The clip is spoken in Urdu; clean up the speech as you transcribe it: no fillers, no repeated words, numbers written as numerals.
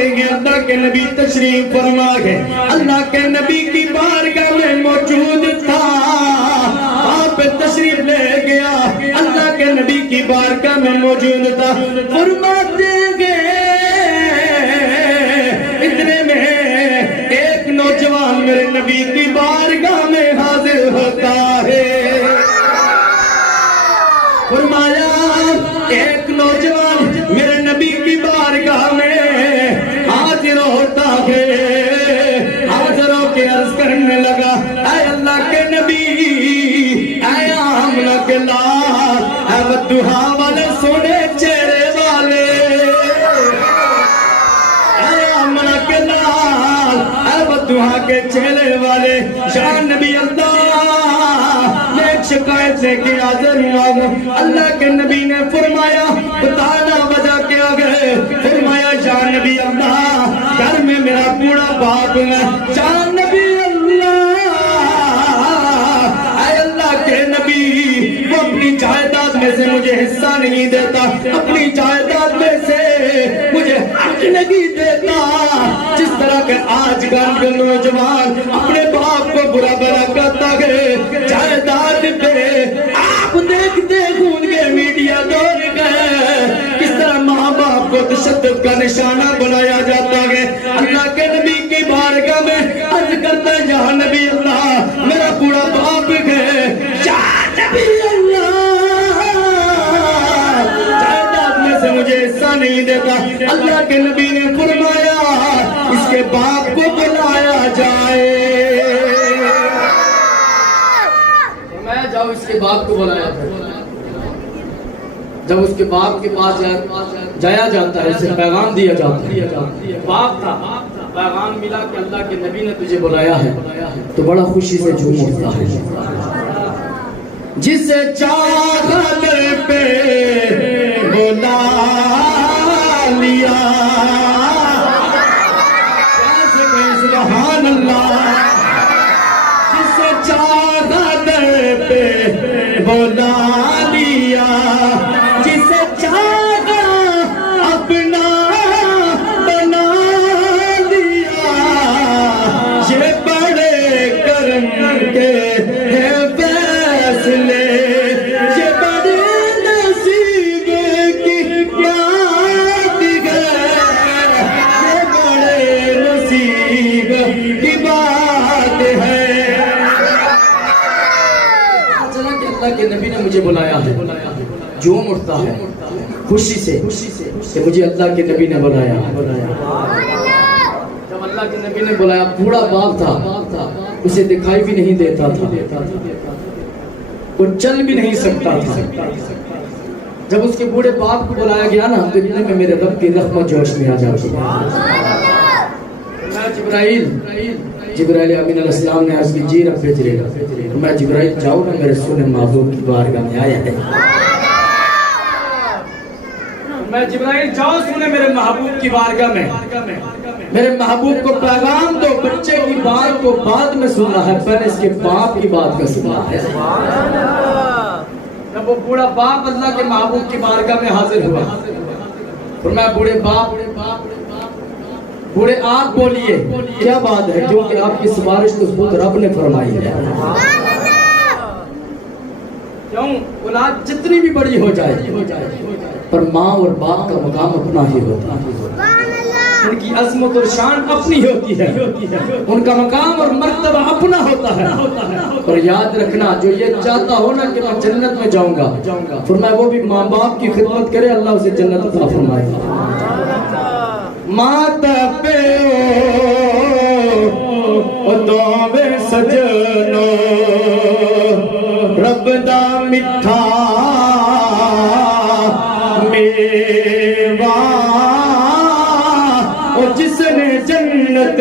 فرماتے ہیں اللہ کے نبی تشریف فرما گئے، اللہ کے نبی کی بارگاہ میں موجود تھا، آپ تشریف لے گیا، اللہ کے نبی کی بارگاہ میں موجود تھا، فرماتے گئے اتنے میں ایک نوجوان میرے نبی کی بارگاہ میں حاضر ہوتا ہے۔ فرمایا ایک نوجوان میرے نبی کی بارگاہ میں حاضر ہوتا ہے، حاضر ہو کے عرض کرنے لگا، اے اللہ کے نبی، اے آمنہ کے لال، اے بدوہا والے سونے چہرے والے، اے آمنہ کے لال، اے بدوہا کے چہرے والے، شاہ نبی اللہ شکایت لے کے حاضر ہوا ہوں۔ اللہ کے نبی نے فرمایا بتانا وجہ کیا گئے؟ فرمایا جان نبی اللہ گھر میں میرا بوڑھا باپ ہے۔ جان نبی اللہ، اے اللہ کے نبی، وہ اپنی جائیداد میں سے مجھے حصہ نہیں دیتا، اپنی جائیداد میں سے مجھے حق نہیں دیتا، جس طرح کہ آج کل کے نوجوان اپنے باپ کو برا بھلا کہتا ہے۔ جائیداد پہ آپ دیکھتے ہوں گے میڈیا دور گئے کس طرح ماں باپ کو تشدد کا نشانہ بنایا جاتا ہے۔ اللہ کے نبی کی بارگاہ میں عرض کرتا ہے یا نبی اللہ میرا بوڑھا باپ ہے، یا نبی اللہ جائیداد میں سے مجھے حصہ نہیں دیتا۔ اللہ کے نبی نے فرمایا اس کے باپ کو بلایا جائے، جاؤ اس کے باپ کو بلایا۔ جب اس کے باپ کے پاس جایا جاتا ہے، اسے پیغام دیا جاتا ہے، باپ تھا، پیغام ملا کہ اللہ کے نبی نے تجھے بلایا ہے، تو بڑا خوشی سے جھوم اٹھتا ہے۔ جسے چاہا در پہ بلا لیا، سبحان اللہ، جسے چاہا در پہ بلا لیا، جسے چاہا اپنا بنا لیا، یہ بڑے کرم کے ہیں فیصلے، یہ بڑے نصیب کی بات ہے، یہ بڑے نصیب کی بات ہے۔ اللہ کے نبی نے مجھے بلایا ہے، جھوم اٹھتا ہے خوشی سے کہ مجھے اللہ کے نبی نے بلایا۔ جب اللہ کے نبی نے بلایا، بوڑھا باپ تھا، اسے دکھائی بھی نہیں دیتا تھا، وہ چل بھی نہیں سکتا تھا۔ جب اس کے بوڑھے باپ کو بلایا گیا نا، تو اتنے میں میرے رب کی رحمت جوش میں آ جاتی ہے۔ جبرائیل امین علیہ السلام نے عرض کی جی رب بھیجے گا، تو میں جبرائیل جاؤ نا میرے سونے محبوب کی بارگاہ میں آیا ہے، میں جبرائیل جاؤ سونے میرے محبوب کی بارگاہ میں، میرے محبوب کو پیغام دو، بچے کی بات کو بعد میں سننا ہے، پہلے اس کے باپ کی بات کا سننا ہے۔ جب وہ بوڑھا باپ اللہ کے محبوب کی بارگاہ میں حاضر ہوا، فرمایا بوڑھے باپ، بوڑھے آپ بولیے کیا بات ہے، کیونکہ آپ کی سفارش تو خود رب نے فرمائی ہے۔ کیوں؟ اولاد جتنی بھی بڑی ہو جائے پر ماں اور باپ کا مقام اپنا ہی ہوتا ہے، ان کی عظمت اور شان اپنی ہوتی ہے، ان کا مقام اور مرتبہ اپنا ہوتا ہے۔ اور یاد رکھنا جو یہ چاہتا ہو نا کہ میں جنت میں جاؤں گا، فرمایا وہ بھی ماں باپ کی خدمت کرے، اللہ اسے جنت عطا فرمائے۔ ماتا پیو دووے سجنو رب دا مٹھا میوہ، اور جس نے جنت